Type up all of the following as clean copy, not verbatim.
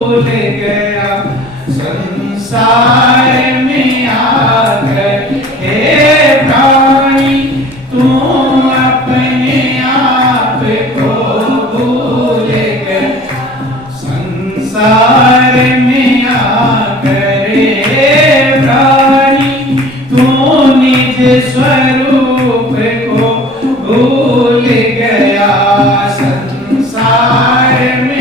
भूल गया संसार में आकर हे प्राणी तू अपने आप को भूल गया संसार में आकर हे प्राणी तू निज स्वरूप को भूल गया संसार में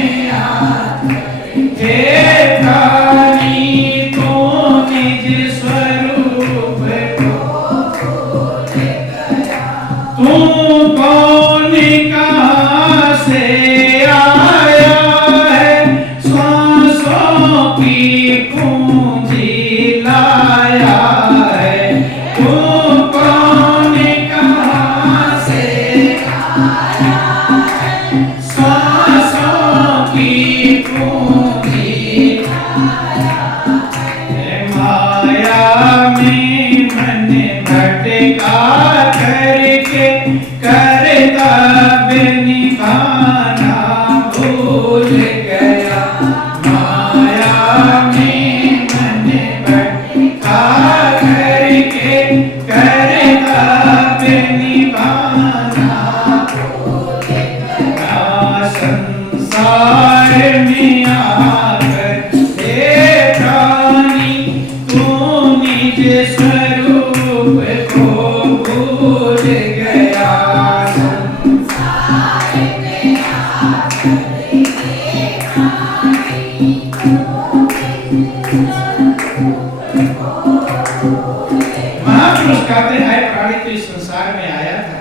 महापुरुष कहते हैं प्राणी तो इस संसार में आया था,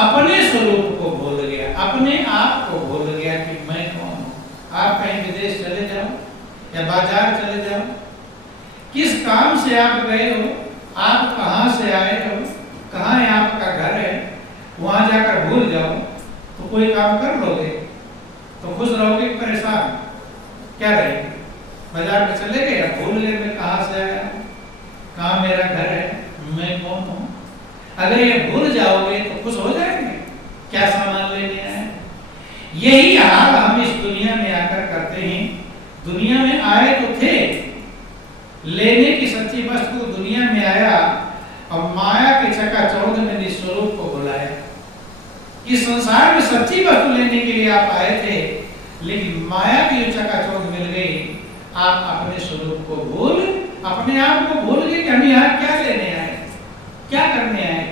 अपने स्वरूप को भूल गया, अपने आप को भूल गया कि मैं कौन हूं। आप कहीं विदेश चले जाओ या बाजार चले जाओ, किस काम से आप गए हो, आप कहां से आए हो, कहां है आपका घर है, वहां जाकर भूल जाओ तो कोई काम कर लोगे तो खुश रहोगे, परेशान क्या रहेंगे। बाजार में चले गए, भूल गए मैं कहां से आया, कहां मेरा घर है, मैं कौन हूं। अगर ये भूल जाओगे तो खुश हो जाएंगे, क्या सामान लेने आए। यही हाल हम इस दुनिया में आकर करते हैं। दुनिया में आए तो थे, लेने की सच्ची वस्तु दुनिया में आया और माया के चकाचौंध में निस्वरूप को बुलाया। इस संसार में सच्ची वस्तु लेने के लिए आप आए थे, लेकिन माया की चकाचौंध मिल गई, आप अपने स्वरूप को भूल, अपने आप को भूल गए कि हम यहाँ क्या लेने आए, क्या करने आए।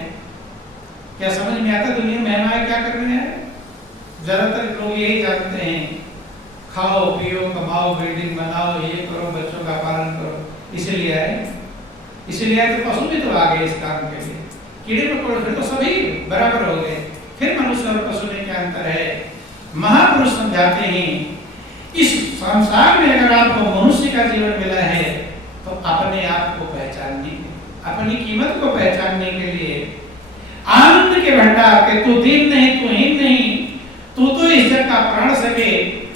क्या समझ में आता दुनिया में हम आए क्या करने आए। ज्यादातर लोग यही जानते हैं, खाओ पियो कमाओ बिल्डिंग बनाओ, ये करो, बच्चों का पालन करो, इसीलिए आए। इसीलिए आए तो पशु भी तो आ गए इस काम के लिए, कीड़े मकोड़े फिर तो सभी बराबर हो गए। फिर मनुष्य और पशु में क्या अंतर है। महापुरुष समझाते हैं इस संसार में अगर आपको मनुष्य का जीवन मिला है तो अपने आप को पहचानने, अपनी कीमत को पहचानने के लिए आनंद के भंडार के तू दीन नहीं, तू हीन नहीं, तू तो इस जग का प्राण सके,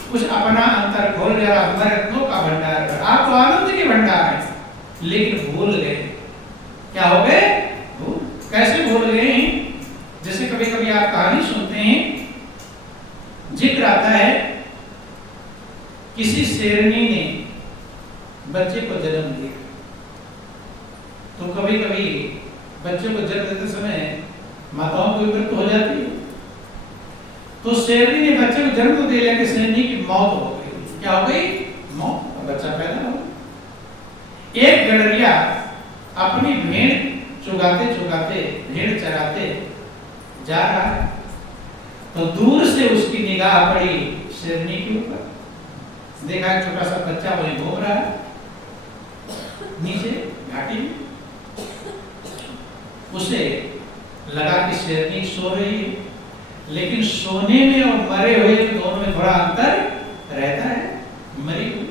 कुछ अपना अंतर खोल जरा, हमारे रत्नों का भंडार। आप तो आनंद के भंडार है, लेकिन भूल गए। क्या हो गए? कैसे भूल गए? जैसे कभी कभी आप कहानी सुनते हैं, जिक्र आता है किसी शेरनी ने बच्चे को जन्म दिया। तो कभी कभी बच्चे को जन्म देते समय माताओं को मृत्यु हो जाती है। तो शेरनी ने बच्चे को जन्म तो दे लिया कि शेरनी की मौत हो गई। क्या हो गई? मौत। बच्चा पैदा हो। एक गडरिया अपनी भेड़ चुगाते चुगाते, भेड़ चराते जा रहा है, तो दूर से उसकी निगाह पड़ी शेरनी के ऊपर। देखा एक छोटा सा बच्चा वहीं घूम रहा है नीचे घाटी में। उसे लगा कि शेरनी सो रही है, लेकिन सोने में और मरे हुए दोनों में थोड़ा अंतर रहता है। मरी हुई,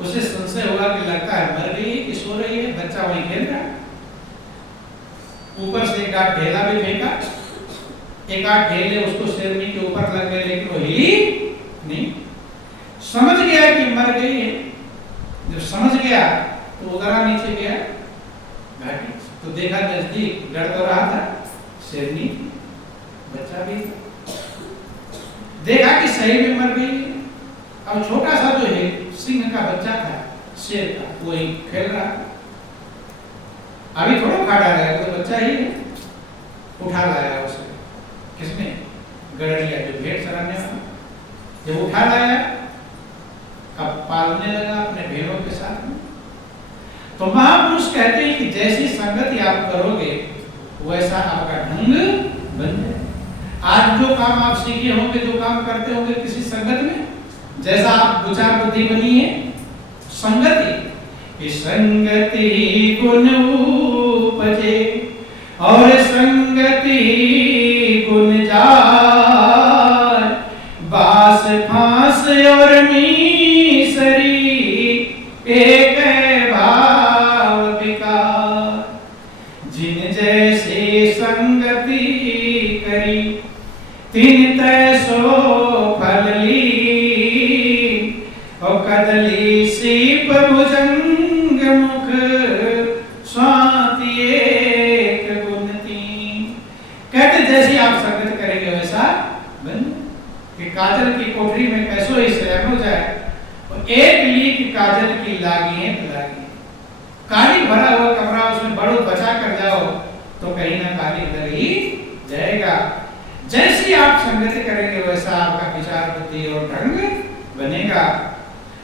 उसे संशय हुआ कि लगता है मर गई कि सो रही है। बच्चा वहीं खेल रहा है। ऊपर से एक आध ढेला भी फेंका, एक आध ढेले उसको शेरनी के ऊपर लग गए, लेकिन वो हिली नहीं। समझ गया कि मर गई है। जब समझ गया तो उधरा नीचे गया घाटी, तो देखा नजदीक, डर तो रहा था, शेरनी बच्चा भी देखा कि सही में मर गई। अब छोटा सा जो है सिंह का बच्चा था, शेर का, वही खेल रहा, अभी थोड़ा खा डाला है, तो बच्चा ही है, उठा लाया उसे, किसने? गड़रिया, जो भेड़ चराने वाला, जब उठा लाया अब पालने लगा अपने भेड़ों के साथ में। तो महापुरुष कहते हैं कि जैसी संगति आप करोगे वैसा आपका ढंग बन जाए। आज जो काम आप सीखे होंगे, जो काम करते होंगे किसी संगत में, जैसा आप विचार बुद्धि बनी है, संगति, संगति गुण उपजे और संगति गुण जाय, बास फांस और मीसरी एक भाव विकार, जिन जैसे संगति करी तिन तैसो फल ली, और कदली सीप भुजंग मुख स्वाति एक गुण तीन। कहते जैसे आप संगत करेंगे वैसा बन, कि काजल की कोठरी में कैसो ही शयन हो जाए, और एक लीक काजल की लागी है लागी, काली भरा हुआ कमरा उसमें बड़ो बचा कर जाओ तो कहीं ना काली लग ही जाएगा। जैसी आप संगति करेंगे वैसा आपका विचार बुद्धि और ढंग बनेगा।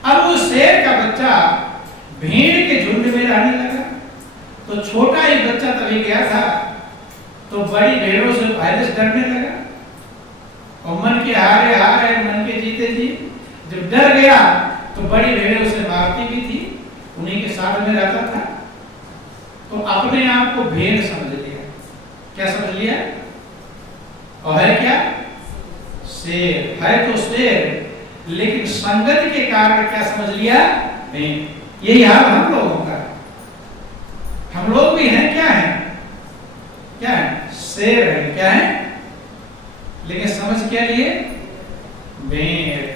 अब वो शेर का बच्चा भेड़ के झुंड में रहने लगा, तो छोटा ही बच्चा तभी गया था, तो बड़ी भेड़ों से वायरस डरने लगा, और मन के हारे हारे मन के जीते जी जब डर गया तो बड़ी भेड़ें उसे मारती भी थी, उन्हीं के साथ में रहता था, तो अपने आप को भेड़ समझ लिया। क्या समझ लिया? और है क्या? शेर है, तो शेर, लेकिन संगति के कारण क्या समझ लिया? भेड़। यही हाल हम लोगों का, हम लोग भी हैं, क्या है? क्या है? शेर है, क्या है? लेकिन समझ क्या लिए? भेड़।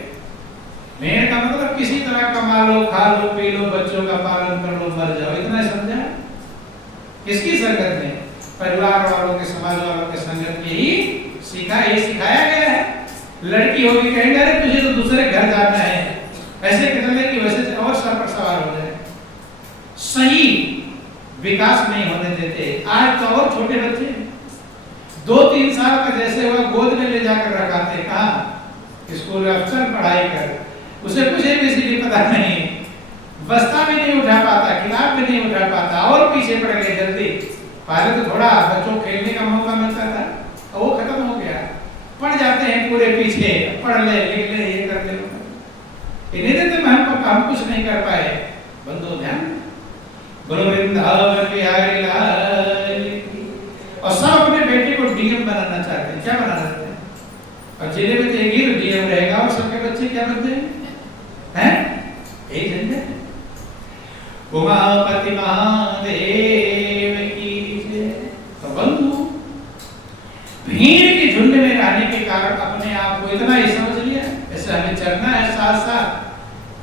भेड़ का मतलब किसी तरह कमा लो, खा लो, पी लो, बच्चों का पालन कर लो, मर जाओ, इतना समझा। किसकी संगत में? परिवार वालों के, समाज वालों के संगत में ही सीखा, ये सिखाया गया है। लड़की होगी कहेंगे अरे तुझे तो दूसरे घर जाना है, ऐसे कहने कि वैसे और सर पर सवार हो जाए। सही विकास नहीं होने देते। आज तो और छोटे बच्चे 2-3 साल का जैसे हुआ गोद में ले जाकर रखाते, कहाँ स्कूल अफसर पढ़ाई कर, उसे कुछ एबीसीडी पता नहीं, बस्ता भी नहीं उठा पाता, किताब भी नहीं उठा पाता, और पीछे पड़ गए जल्दी। पहले तो थोड़ा बच्चों खेलने का मौका मिलता था, और वो खत्म हो गया, पढ़ जाते हैं पूरे पीछे, पढ़ ले, लिख ले, ये कर ले, इन्हें देते हम कुछ नहीं कर पाए। बंदो ध्यान, बोलो वृंदावन बिहारी लाल की। और सब अपने बेटे को डीएम बनाना चाहते हैं। क्या बनाना चाहते हैं? और जिले में तो एक ही डीएम रहेगा, और सबके बच्चे क्या बनते हैं? एक झंझट। उमापति महादेव की जय। तो बंधु, भीड़ के झुंड में रहने के कारण अपने आप को इतना ही समझ लिया, ऐसे हमें चलना है, साथ साथ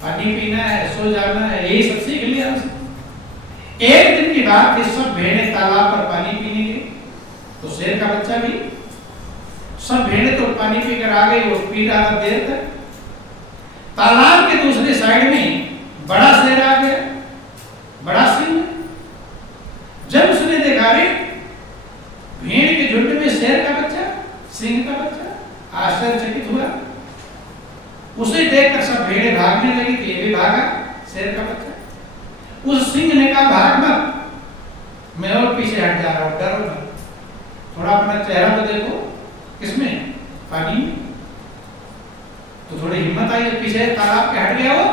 पानी पीना है, सो जाना है, यही सब सीख लिया उसने। एक दिन की बात थी, सब भेड़ें तालाब पर पानी पीने गए, तो शेर का बच्चा भी, सब भेड़ें तो पानी पीकर आ गई, वो पी रहा था देर तक। तालाब के दूसरे साइड में बड़ा शेर आ गया, बड़ा सिंह। जब उसने देखा रे भेड़ के झुंड में शेर का बच्चा, सिंह का बच्चा, आश्चर्यचकित हुआ। उसे देखकर सब भेड़ें भागने लगी थी, ये भी भागा, शेर का बच्चा। उस सिंह ने कहा भाग मत, मैं और पीछे हट जा रहा हूं, डरो मत, थोड़ा अपना चेहरा तो देखो। किसमें? पानी में। तो थोड़ी हिम्मत आई, पीछे तालाब के हट गया वो।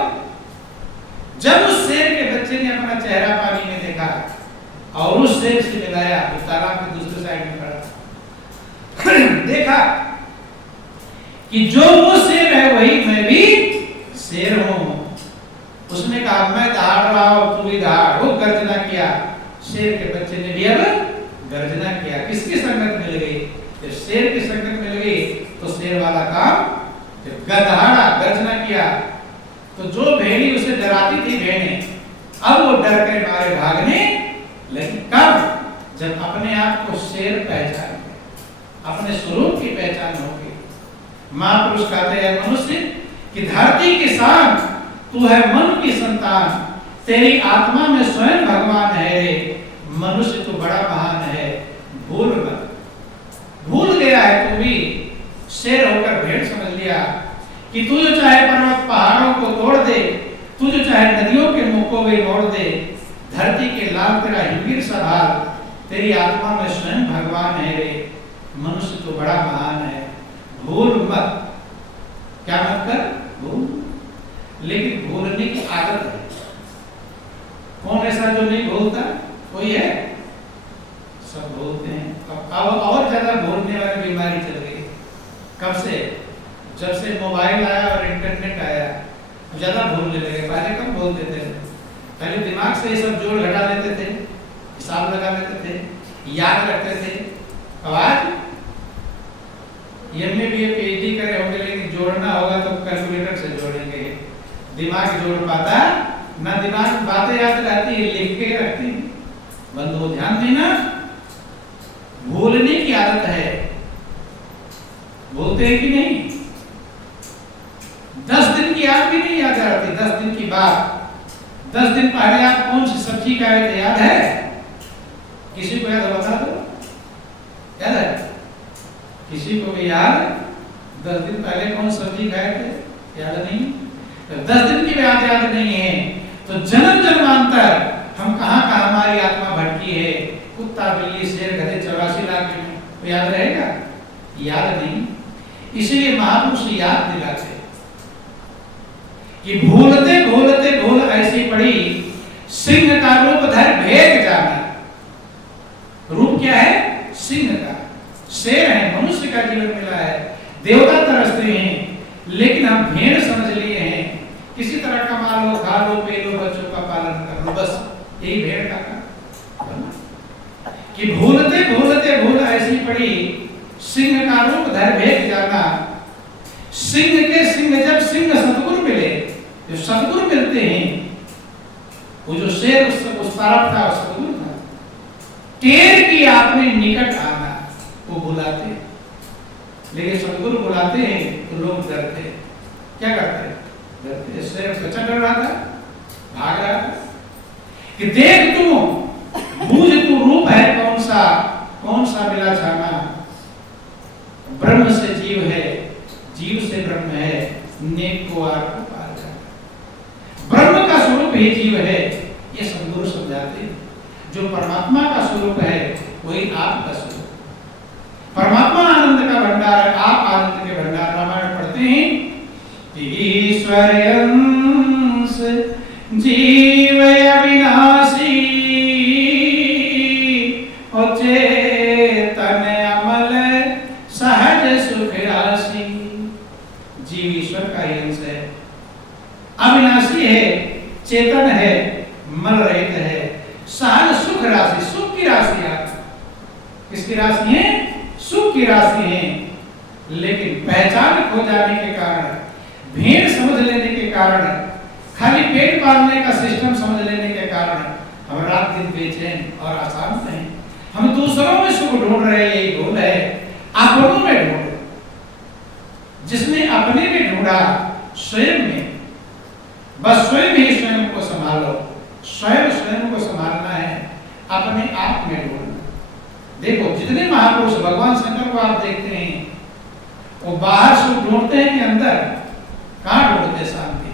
जब उस शेर के बच्चे ने अपना चेहरा पानी में देखा और उस शेर से मिलाया, तो तालाब के दूसरे साइड में खड़ा देखा कि जो वो शेर है वही मैं भी शेर हूं। उसने कहा मैं दहाड़ रहा हूं, तू भी दहाड़। वो गर्जना किया, शेर के बच्चे ने भी अब गर्जना किया। किसकी संगत मिल गई? जब शेर की संगत मिल गई तो शेर वाला काम, जब दहाड़ा गर्जना किया तो जो भेड़ी उसे डराती थी भेड़ें, अब वो डर के मारे भागने लगी। कब? जब अपने आप को शेर पहचान गए, अपने स्वरूप की पहचान हो गई। महापुरुष कहते हैं मनुष्य कि धरती की शान, तू है मन की संतान, तेरी आत्मा में स्वयं भगवान है रे, मनुष्य तो बड़ा महान है, भूल मत। भूल गया है तू भी, शेर होकर भेड़ समझ लिया कि तू जो चाहे पर्वत पहाड़ों को तोड़ दे, तू जो चाहे नदियों के मुख को भी मोड़ दे, धरती के लाल तेरा हिमगिर संभाल, तेरी आत्मा में स्वयं भगवान है रे, मनुष्य तो बड़ा महान है, भूल मत। क्या मत कर? भूल। लेकिन भूलने की आदत है। कौन ऐसा जो नहीं भूलता? कोई है? सब भूलते हैं। अब और ज्यादा भूलने वाली बीमारी चल गई। कब से? जब से मोबाइल आया और इंटरनेट आया, ज्यादा भूलने लगे। पहले कम भूलते थे, पहले दिमाग से ये सब जोड़ घटा लेते थे, हिसाब लगा लेते थे, याद रखते थे। अब आज एमए बीए पीएचडी करे होंगे, लेकिन जोड़ना होगा तो कैलकुलेटर से जोड़ेंगे। दिमाग जोड़ पाता ना, दिमाग बातें याद रहती है, लिख के रखती है। बंधु ध्यान देना, भूलने की आदत है। बोलते हैं कि नहीं? 10 दिन की याद भी नहीं याद रहती, 10 दिन की बात। 10 दिन पहले आप कौन सी सब्जी खाए थे याद है? किसी को याद है? बता दो। याद है? किसी को भी याद? 10 दिन पहले कौन सब्जी खाए थे? याद नहीं? तो 10 दिन की बात याद नहीं है तो जन्म जन्मांतर हम कहाँ हमारी आत्मा भटकी है। कुत्ता बिल्ली शेर गधे 84 लाख तो याद रहेगा? याद नहीं। इसलिए महापुरुष याद दिलाते कि भूलते भूलते भूल ऐसी पड़ी, सिंह का रूप धर भेद जाना। रूप क्या है? सिंह का। शेर है, मनुष्य का जीवन मिला है, देवता तरसते हैं, लेकिन हम भेड़ समझ लिए हैं। किसी तरह कमा लो, खा लो, पी लो, बच्चों का पालन कर लो, बस यही भेड़ का काम। कि भूलते भूलते भूल ऐसी पड़ी, सिंह का रूप धर भेद जाना। सिंह के सिंह जब सिंह सतगुरु मिले, जो सतगुरु मिलते हैं, वो जो शेर उस तरफ था सतगुरु था। टेर की आपने निकट आना, वो बुलाते हैं, लेकिन सतगुरु बुलाते हैं तो लोग डरते। क्या करते? डरते। शेर बच्चा डर रहा था, भाग रहा था कि देख तू, बूझ तू रूप है कौन सा मिला छाना। ब्रह्म से जीव है, जीव से ब्रह्म है, नेक को आर को पार जाना। ब्रह्म का स्वरूप ही जीव है, ये सद्गुरु समझाते हैं। जो परमात्मा का स्वरूप है वही आपका स्वरूप। परमात्मा आनंद का भंडार है, आप आनंद के भंडार। रामायण पढ़ते हैं कि ईश्वर अंश जीव अविनाशी, और चेतन अमल सहज सुख राशि। जीव ईश्वर का ही अंश है, अविनाशी है, चेतन है, मल रहित है, सहज सुख राशि। सुख की राशि आप किसकी राशि है? सुख की राशि है। लेकिन पहचान खो जाने के कारण, भेड़ समझ लेने के कारण, खाली पेट पालने का सिस्टम समझ लेने के कारण हम रात दिन बेचैन और अशांत हैं। हम दूसरों में सुख ढूंढ रहे हैं, यही भूल है। अपनों में ढूंढो। जिसने अपने में ढूंढा, स्वयं में, बस स्वयं ही स्वयं को संभालो। स्वयं को संभालना है, अपने आप में ढूंढना। देखो जितने महापुरुष, भगवान शंकर को आप देखते हैं, वो बाहर सुख ढूंढते हैं कि अंदर? कहाँ ढूंढते? शांति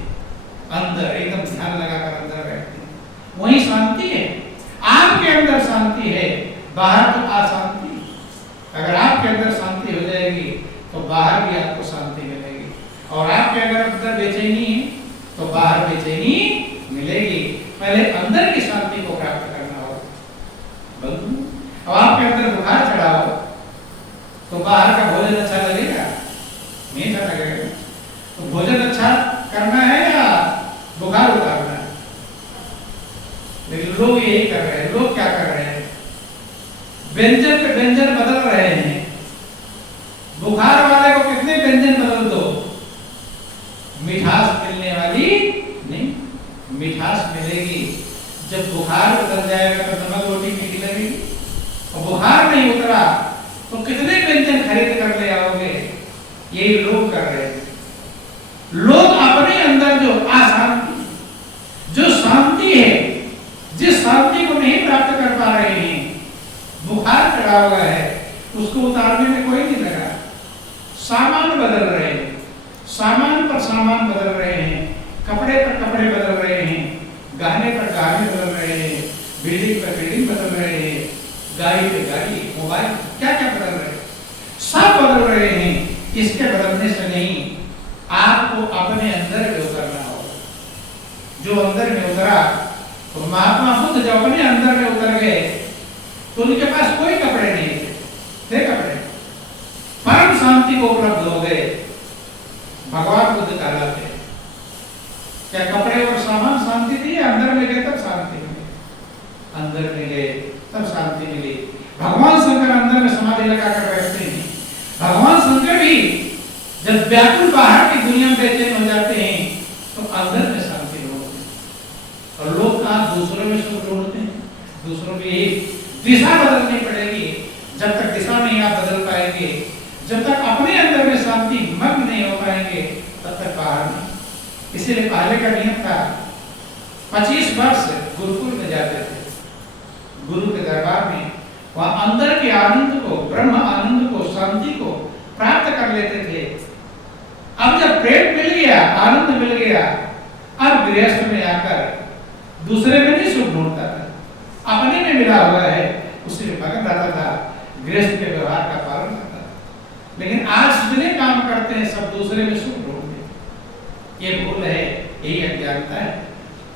अंदर, एकदम ध्यान लगाकर अंदर बैठते हैं, वही शांति है। आपके अंदर शांति है, बाहर तो अशांति। अगर आपके अंदर शांति हो जाएगी तो बाहर भी आपको शांति मिलेगी, और आपके अगर अंदर बेचैनी है तो बाहर बेचैनी मिलेगी। पहले अंदर की शांति को प्राप्त करना हो। बंधु, अब आपके अंदर बुखार चढ़ा हो तो बाहर का भोजन अच्छा लगेगा? नहीं अच्छा लगेगा। तो भोजन अच्छा करना है या बुखार उतारना है? लेकिन लोग यही कर रहे हैं। लोग क्या कर रहे हैं? व्यंजन पे व्यंजन बदल रहे हैं। बुखार वाले को कितने व्यंजन बदल दो, मिठास मिलने वाली नहीं। मिठास मिलेगी जब बुखार उतर जाएगा तो नमक रोटी मीठी लगेगी। और बुखार नहीं उतरा तो कितने व्यंजन खरीद कर ले आओगे? यही लोग कर रहे हैं। लोग अपने अंदर जो अशांति, जो शांति है, जिस शांति को नहीं प्राप्त कर पा रहे हैं, बुखार चढ़ा हुआ है, उसको उतारने में कोई नहीं लगा। सामान बदल रहे हैं, सामान पर सामान बदल रहे हैं, कपड़े पर कपड़े बदल रहे हैं, गहने पर गहने बदल रहे हैं, बिल्डिंग पर बिल्डिंग बदल रहे हैं, गाड़ी पे गाड़ी, मोबाइल, क्या क्या बदल रहे हैं, सब बदल रहे हैं। इसके बदलने से नहीं, आपको अपने अंदर में उतरना होगा। जो अंदर में उतरा, तो महात्मा बुद्ध जब अपने अंदर में उतर गए तो उनके पास कोई कपड़े नहीं थे कपड़े, परम शांति को उपलब्ध हो गए, भगवान बुद्ध कहलाते। क्या कपड़े और सामान शांति थी? अंदर में गए तब शांति मिली, अंदर में गए तब शांति मिली। भगवान शंकर अंदर में समाधि लगाकर बैठते हैं। भगवान शंकर भी जब व्याकुल बाहर की दुनिया में बेचैन हो जाते हैं तो अंदर में शांति ढूंढते हैं। और लोग कहाँ दूसरों में सुख ढूंढते हैं, दूसरों की दिशा बदलनी पड़ेगी। जब तक दिशा नहीं आप बदल पाएंगे, जब तक अपने अंदर में शांति मग्न नहीं हो पाएंगे, तब तक बाहर नहीं। इसीलिए पहले का नियम था, 25 वर्ष गुरुकुल में जाते थे, गुरु के दरबार में, वहां अंदर के आनंद को, ब्रह्म आनंद को, शांति को प्राप्त कर लेते थे। अब जब प्रेम मिल गया, आनंद मिल गया, अब गृहस्थ में आकर दूसरे में नहीं सुख ढूंढता था, अपने में मिला हुआ है उसी में मगन रहता था, गृहस्थ के व्यवहार का पालन करता था। लेकिन आज जितने काम करते हैं सब दूसरे में सुख ढूंढते, ये भूल है, यही अज्ञानता है।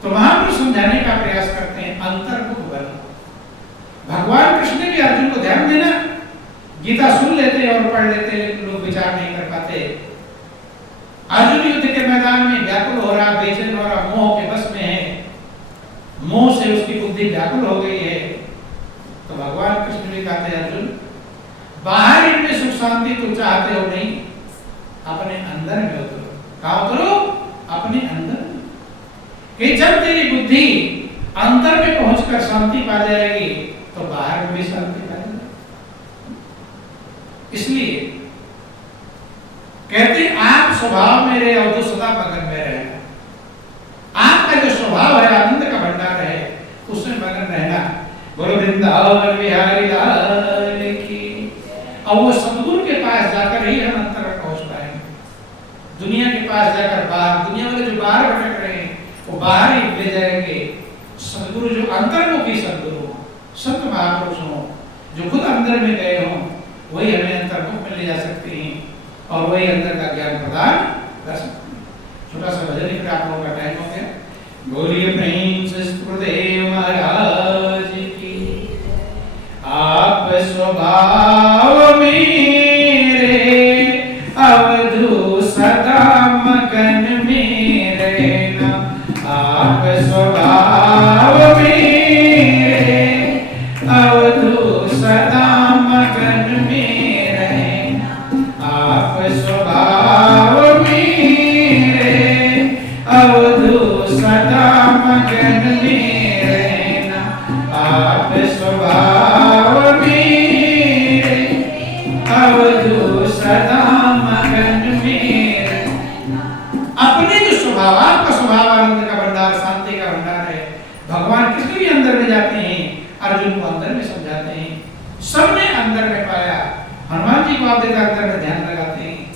तो महापुरुष समझाने का प्रयास करते हैं, अंतर्मुख बनो। भगवान कृष्ण ने भी अर्जुन को ध्यान देना, गीता सुन लेते और पढ़ लेते, लेकिन लोग विचार नहीं कर पाते। अर्जुन युद्ध के मैदान में व्याकुल हो रहा, बेचैन हो रहा, मोह के बस में है, मोह से उसकी बुद्धि व्याकुल हो गई है। तो भगवान कृष्ण भी कहते हैं, अर्जुन बाहर इनमें सुख शांति तो चाहते हो नहीं, अपने अंदर में उतरो। कहाँ उतरो? अपने अंदर। कि जब तेरी बुद्धि अंतर में पहुंचकर शांति पा जाएगी तो बाहर में भी शांति पा जाएगी। इसलिए कहते आप स्वभाव में रहे और तो सदा मगन में रहना। आपका जो स्वभाव है, आनंद का भंडार है, उसमें मगन रहना। बोलो वृंदावन बिहारी लाल की। और वो सदगुरु के पास जाकर ही हम अंतर में पहुंच पाएंगे। दुनिया के पास जाकर बाहर, दुनिया वाले जो बाहर भटक रहे हैं वो बाहर ही ले जाएंगे। सदगुरु जो अंतर्मुखी सदगुरु, संत महापुरुष हो, जो खुद अंदर में गए हों, वही हमें अंतर्मुख में ले जा सकते हैं और वही अंदर का ज्ञान प्रदान कर सकते हैं। छोटा सा भजन लिख आप लोगों का टाइम हो गया। बोलिए प्रेम से गुरुदेव महाराज की। आप स्वभाव मेरे अवधू सदा मगन में रहना। आप स्वभाव मेरे अवधू सदा मगन में रहना। आप स्वभाव मेरे अवधू सदा मगन में रहना। आप स्वभाव मेरे अवधू सदा मगन में रहना। अपने जो स्वभाव, आपका स्वभाव आनंद का भंडार, शांति का भंडार है। भगवान कृष्ण भी अंदर में जाते हैं, अर्जुन को अंदर में समझाते हैं, सबने अंदर में पाया। हनुमान जी को आप देखा अंदर में ध्यान लगाते हैं,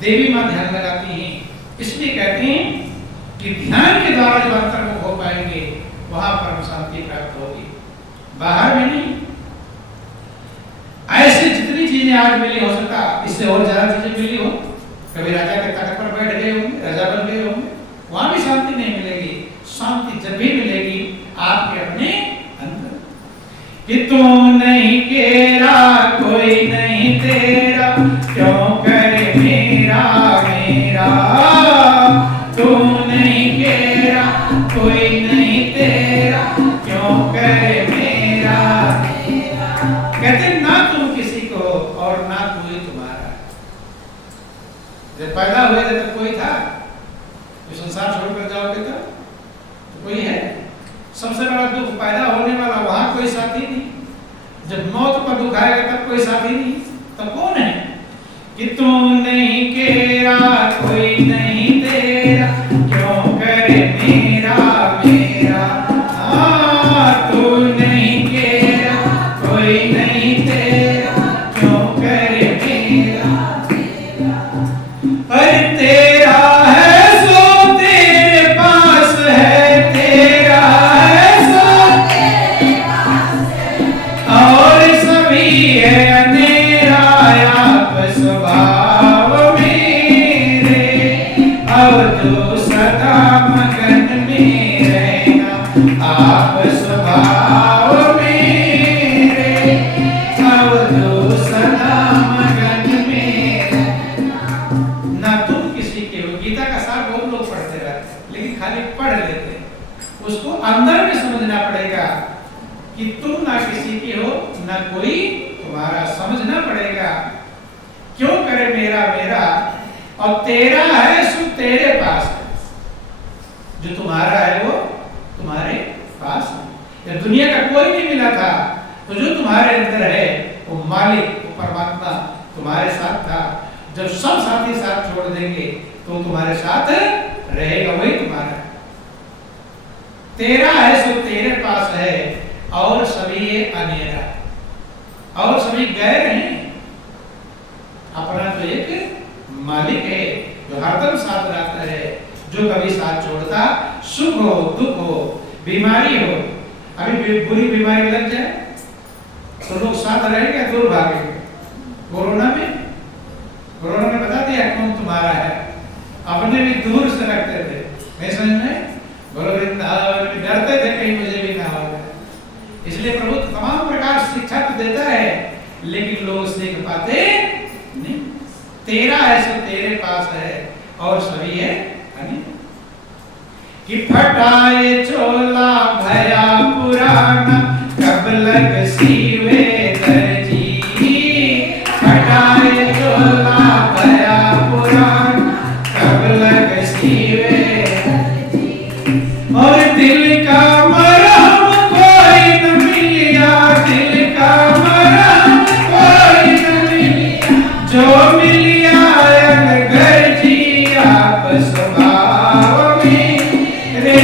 देवी मां ध्यान लगाती हैं। इसलिए कहते हैं कि ध्यान के द्वारा जब अंतर्मुख हो पाएंगे वहां परम शांति प्राप्त होगी, बाहर में नहीं। ऐसे जितनी चीजें आज मिली, हो सकता इससे और ज्यादा चीजें मिली हो। कभी राजा के तख्त पर बैठ गए होंगे, राजा बन गए होंगे, वहां भी शांति नहीं मिलेगी। शांति जब भी मिलेगी आपके अपने अंदर। कि तू नहीं केरा कोई नहीं तेरा, क्यों करे मेरा मेरा। तू नहीं केरा कोई नहीं तेरा, क्यों करे मेरा मेरा। कहते ना तुम किसी को और ना कोई तुम्हारा। जब पैदा हुए थे तब कोई था? जो संसार छोड़कर जाओगे तो कोई है? सबसे बड़ा दुख पैदा होने वाला, वहां कोई साथी नहीं। जब मौत पर दुख आएगा तब कोई साथी नहीं, तब कौन है? कि तू नहीं केरा कोई नहीं मेरा मेरा, तू नहीं तेरा कोई नहीं तेरा, क्यों करे मेरा मेरा। पर तेरा है सो तेरे पास है, तेरा है सो तेरे पास है, और सभी है अनेरा आप स्वभाव मेरे। अब तो सदा मगन में रहना आप स्वभाव मेरे, अब तो सदा मगन में रहना। ना तुम किसी के हो, गीता का सार बहुत लोग पढ़ते रहते लेकिन खाली पढ़ लेते हैं, उसको अंदर में समझना पड़ेगा कि तुम ना किसी के हो ना कोई तुम्हारा, समझना पड़ेगा। क्यों करे मेरा मेरा, और तेरा है सो तेरे पास है, जो तुम्हारा है वो तुम्हारे पास है। जब दुनिया का कोई नहीं मिला था तो जो तुम्हारे अंदर है वो मालिक, वो परमात्मा तुम्हारे साथ था। जब सब साथी साथ छोड़ देंगे तो तुम्हारे साथ रहेगा, वही तुम्हारा है। तेरा है सो तेरे पास है, और सभी ये अनेरा, और सभी गए नहीं। अपना तो एक मालिक है जो हरदम साथ रहता है, जो कभी साथ छोड़ता, सुख हो दुख हो बीमारी हो। अभी बुरी बीमारी लग जाए तो लोग साथ रहेंगे दूर भागेंगे। कोरोना में बता दिया कौन तुम्हारा है, अपने भी दूर से रखते थे, मैं समझ में डरते थे कहीं मुझे भी ना हो जाए। इसलिए प्रभु तमाम प्रकार शिक्षा तो देता है लेकिन लोग सीख पाते नहीं। तेरा है सो तेरे पास है, और सभी है कि फटाए चोला भया पुराना, कब लग सीवे दर्जी। फटाए चोला भया पुराना, कब लग सीवे दर्जी। और दिल का मरहम कोई न मिलिया, दिल का मरहम कोई न मिलिया, जो मिलिया गर्जी आप स्वभाव मेरे।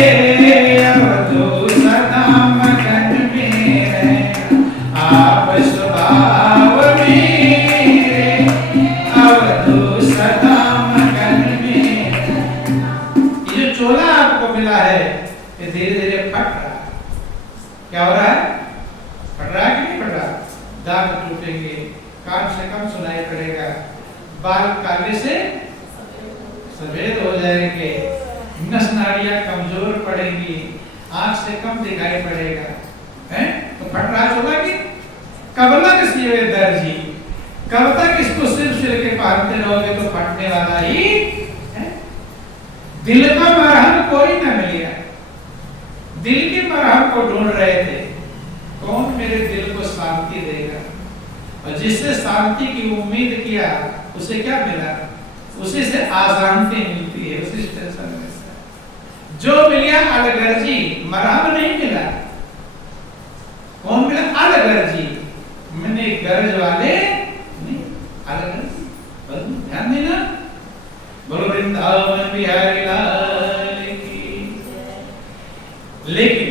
अब तो सदा मगन में रहना आप स्वभाव मेरे, अब तो सदा मगन में रहना। ये जो चोला आपको मिला है ये धीरे धीरे फट रहा है। क्या हो रहा है? फट रहा है कि नहीं फट रहा? दांत टूटेंगे, कान से कम सुनाई पड़ेगा, बाल काले से सफेद हो जाएंगे, नस नाड़ियां कमजोर पड़ेंगी, आंख से कम दिखाई पड़ेगा, है? तो फट रहा चोला की कब तक सीवे दर्जी, कब तक इसको सिर के पहनते रहोगे तो फटने वाला ही है। दिल का मरहम कोई न मिलेगा, दिल के मरहम को ढूंढ रहे थे, कौन मेरे दिल को शांति देगा। और जिससे शांति की उम्मीद किया उसे क्या मिला? उसी से अशांति मिलती है, उसी टेंशन में। जो मिला अलगर्जी, मरहम नहीं मिला। कौन मिला? अलगर्जी, मैंने गर्ज वाले नहीं, अलगर्जी। ध्यान देना, बोलो वृंदावन बिहारी लाल की। लेकिन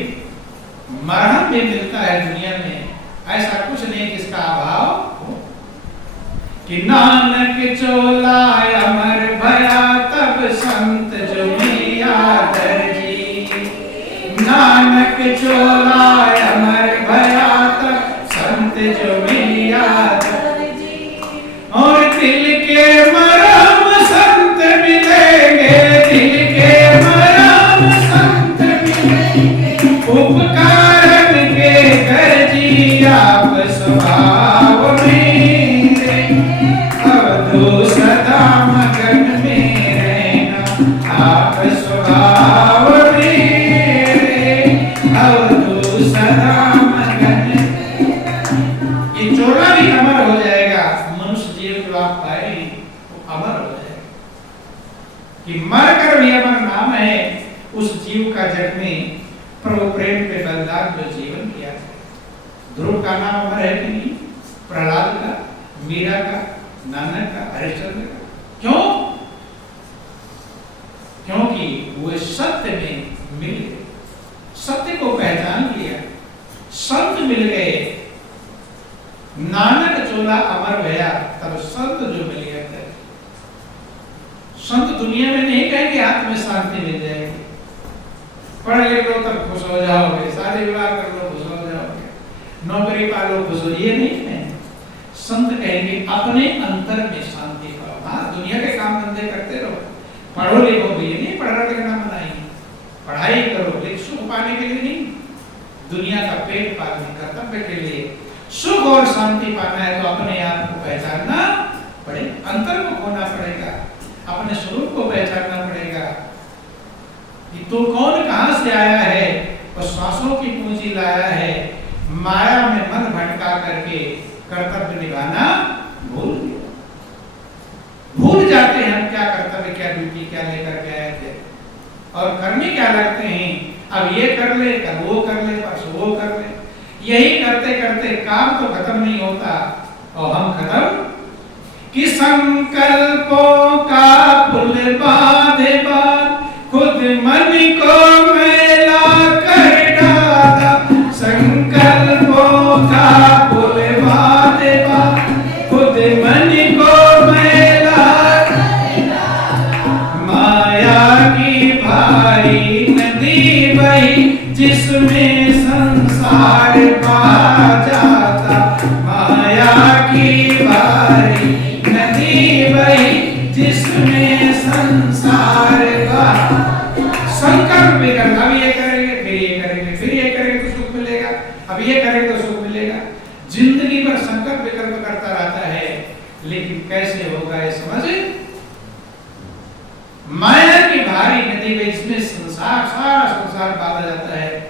मरहम भी मिलता है दुनिया में, ऐसा कुछ नहीं जिसका अभाव हो। कि नानक चोला अमर भया तब संत जो मिया दर्जी। नानक चोला अमर भया तब संत जो मिया दर्जी। और दिल के मरहम संत मिलेंगे, दिल के मरहम संत मिलेंगे, उपकारन के गर्जी आप स्वभाव मेरे। अब तो सदा मगन में रहना आप स्वभाव मेरे, अब तो सदा मगन में। ये चोला भी अमर हो जाएगा, मनुष्य जीव जो आप पाए वो अमर हो जाएगा। कि मर कर भी अमर नाम है उस जीव का जग में प्रभु प्रेम के बलिदान जो जीवन किया है। ध्रुव का नाम अमर है कि नहीं? प्रहलाद का, मीरा का, नानक का, हरिश्चंद्र का। क्यों? क्योंकि वो सत्य में मिल गए, सत्य को पहचान लिया, संत मिल गए, नानक चोला अमर भया, तब संत जो मिल गया थे। संत दुनिया में नहीं कहेंगे आत्म में शांति मिल जाएगी, पढ़ लिख लो तब खुश हो जाओगे, शादी विवाह कर लो खुश हो जाओगे, नौकरी पालो खुश हो, ये नहीं कहेंगे। संत कहेंगे अपने अंतर में शांति पाओ। हाँ, दुनिया के काम धंधे करते रहो, पढ़ो लिखो भी, नहीं पढ़ना लिखना मनाएंगे, पढ़ाई करो लेकिन सुख पाने के लिए नहीं, दुनिया का पेट पालने कर्तव्य के लिए। सुख और शांति पाना है तो अपने आप को पहचानना पड़ेगा, अंतर को खोना पड़ेगा, अपने स्वरूप को पहचानना पड़ेगा कि तू कौन, कहां से आया है, और श्वासों की पूंजी लाया है, माया में मन भटका करके कर्तव्य निभाना भूल जाते हैं हम क्या कर्तव्य, क्या ड्यूटी, क्या लेकर के आए थे, और करने क्या लगते हैं, अब ये कर ले, कल वो कर ले, परसों वो कर ले, यही करते करते काम तो खत्म नहीं होता और हम खत्म कि संकल्पों का पुल बांधे बांध खुद मन को मैला कर डाला, संकल्पों का पुल बांधे बांध खुद मन को मैला कर डाला, माया की भारी नदी बही जिसमें संसार पा जाता, माया की भारी नदी बही जिसमें संसार का। संकल्प भी करना, अब ये करेंगे फिर ये करेंगे, फिर ये करेंगे तो सुख मिलेगा, अब ये करेंगे तो सुख मिलेगा, जिंदगी भर संकल्प विकल्प करता रहता है, लेकिन कैसे होगा ये समझे। माया की भारी नदी में इसमें संसार, सारा संसार बांधा जाता है,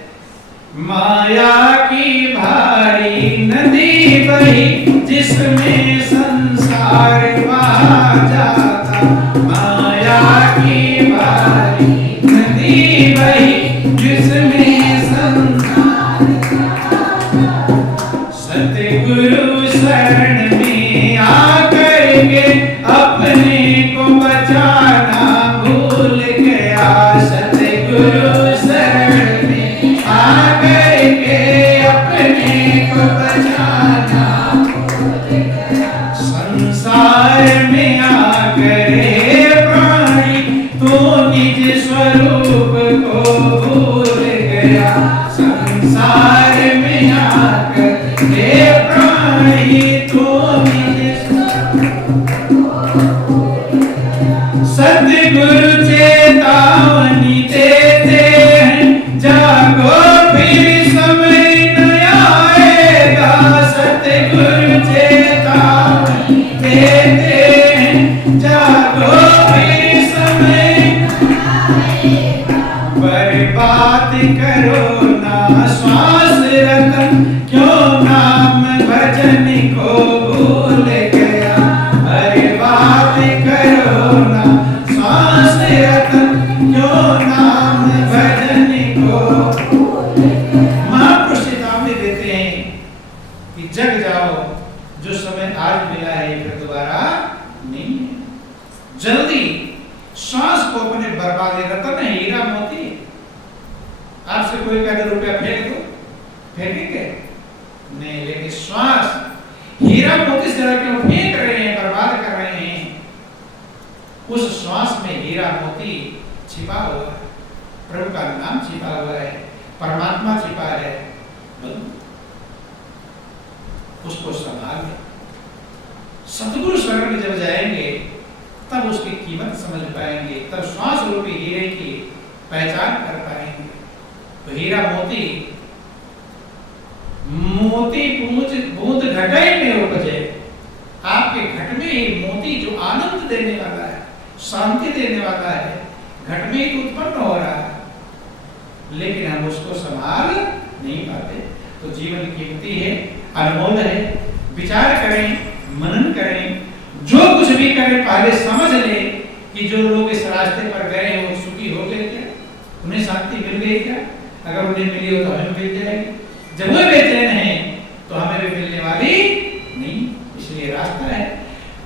माया की भारी नदी बही जिसमें संसार बहा जाता, माया की भारी नदी बही जिसमें संसार बहा जाता, सतगुरु शरण में आकर के अपने को बचाना भूल गया, सतगुरु शरण में आकर के अपने को बचाना भूल गया, संसार में आकर प्राणी तो निज स्वरूप को भूल गया, संसार में आकर प्राणी तो निज स्वरूप को भूल गया, सद्गुरु चेतावनी देते हैं जागो फिर समय न आएगा, सद्गुरु चेतावनी देते हैं जागो फिर समय न आएगा, बर्बाद करो ना श्वास रतन क्यों नाम भजन को भूल गया, बर्बाद करो ना श्वास रतन क्यों नाम भजन को भूल गया। महापुरुष चेतावनी देते हैं कि जग जाओ, जो समय आज मिला है फिर दोबारा नहीं है, जल्दी श्वास को अपने बर्बाद, रतन है हीरा मोती, आपसे कोई कहे रुपया फेंक दो, फेंकेंगे नहीं, लेकिन श्वास हीरा मोती से क्यों फेंक रहे हैं, बर्बाद कर रहे हैं, उस श्वास में हीरा मोती छिपा हुआ है, प्रभु का नाम छिपा हुआ है, परमात्मा छिपा है, उसको संभाल ले। सतगुरु शरण में जब जाएंगे तब उसकी कीमत समझ पाएंगे, तब श्वास रूपी हीरे की पहचान कर पाएंगे। तो हीरा मोती, मोती बूंद घटाई में उपजे, आपके घट में ही मोती जो आनंद देने वाला है, शांति देने वाला है, घट में ही उत्पन्न हो रहा है, लेकिन हम उसको संभाल नहीं पाते। तो जीवन कीमती है, अनमोल है, विचार करें, मनन करें, जो कुछ भी करें पहले समझ लें कि जो लोग इस रास्ते पर गए हैं वो सुखी हो गए क्या, उन्हें शांति मिल गई क्या, अगर उन्हें मिली हो तो हमें मिल जाएगी, जब वो बेचैन हैं तो हमें भी मिलने वाली नहीं। इसलिए रास्ता है,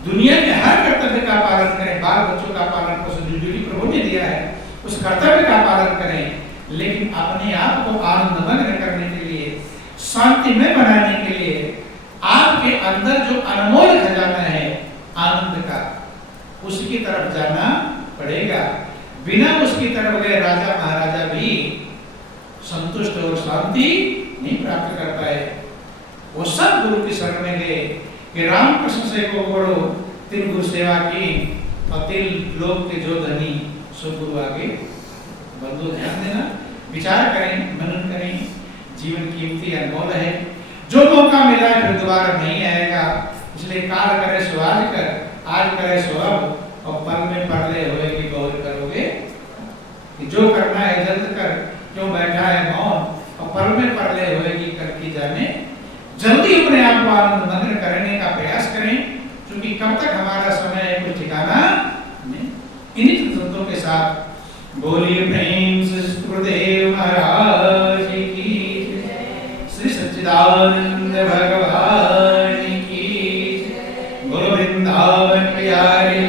दुनिया के हर कर्तव्य का पालन करें, बाल बच्चों का पालन पोषण जो ड्यूटी प्रभु ने दिया है उस कर्तव्य का पालन करें, लेकिन अपने आप को आनंदमग्न करने के लिए, शांतिमय बनाने के लिए आपके अंदर जो अनमोल खजाना है आनंद का, उसकी तरफ जाना पड़ेगा। बिना उसकी तरफ गए राजा महाराजा भी संतुष्ट और शांति नहीं प्राप्त कर पाए। वो सब गुरु की शरण में गए कि रामकृष्ण से को बोलो, तिल गुरु सेवा की और तिल लोक के जो धनी सो गुरु आगे। बंधु ध्यान देना, विचार करें, मनन करें, जीवन कीमती अनमोल है। जो मौका मिला है फिर दोबारा नहीं आएगा, इसलिए काल करे सो आज कर, आज करे सो अब, और पल में पड़ले हुए कि गौर करोगे कि जो करना है जल्द कर, क्यों बैठा है मौन, और पल में पड़ले हुए कि कर की जाने। जल्दी अपने आप को आनंदमग्न करने का प्रयास करें, क्योंकि कब तक हमारा समय है कुछ ठिकाना नहीं। इन्हीं संतों के साथ बोलिए प्रेम से गुरुदेव महाराज की, श्री सच्चिदानंद भगवान की, गुरु वृंदावन प्यारे